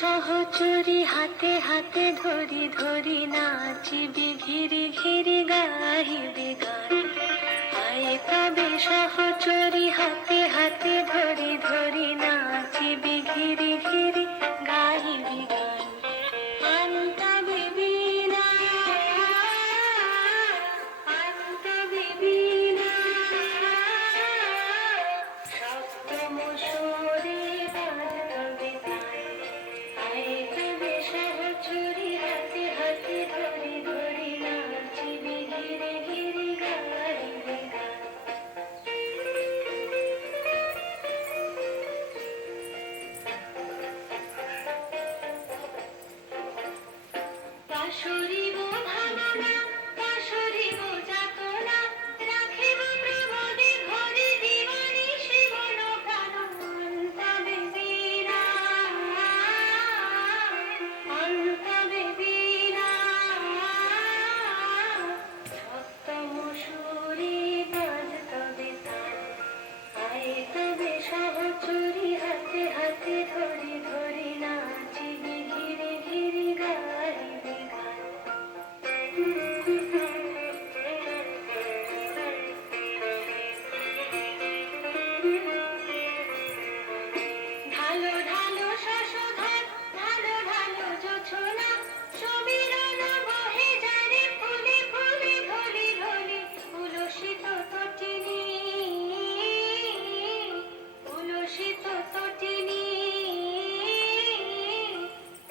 সহচরী হাতে হাতে ধরি ধরি নাচিবি ঘিরি ঘিরি গাহিবি গান। আয় তবে সহচরী হাতে হাতে ধরি ধরি নাচিবি ঘিরি ঘিরি গাহিবি গান। আনতাবে বীণা আনতাবে বীণা সপ্তম সুরে বাজবে তান। আয় তবে সহচরী হাতে হাতে ধরি ধরি নাচিবি ঘিরে ঘিরে গাইবি গান। পাশরিব ভাবনা পাশরিব যাতনা রাখিব প্রমোদে ঘরে দিবানি শিবন প্রাণ। অন্তবে বীণা অন্তবে বীণা সপ্তম সুরে বাজতবে তান। আয় তবে সহচরী হাতে হাতে ধরি ধরি নাচিবি ঘিরে ঘিরে গাইবি গান। ঢালো ঢালো শশধর ঢালো ঢালো জোছনা সমীরণ বহে জারে ফুলে ফুলে ধলি ধলি উলসিত তটিনী উলসিত তটিনী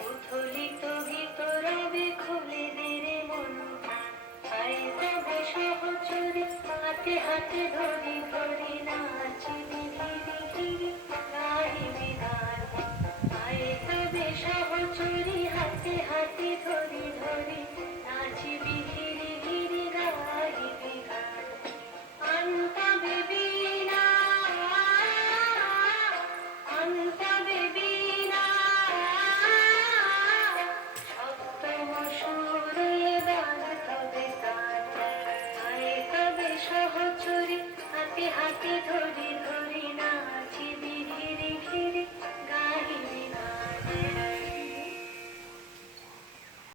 উথলিত ভিতরবে খুলে দেরে মন প্রাণ। আয় তবে সহচরী হাতে হাতে ধরি ধরি নাচিবি ঘিরি ঘিরি গাইবি গান।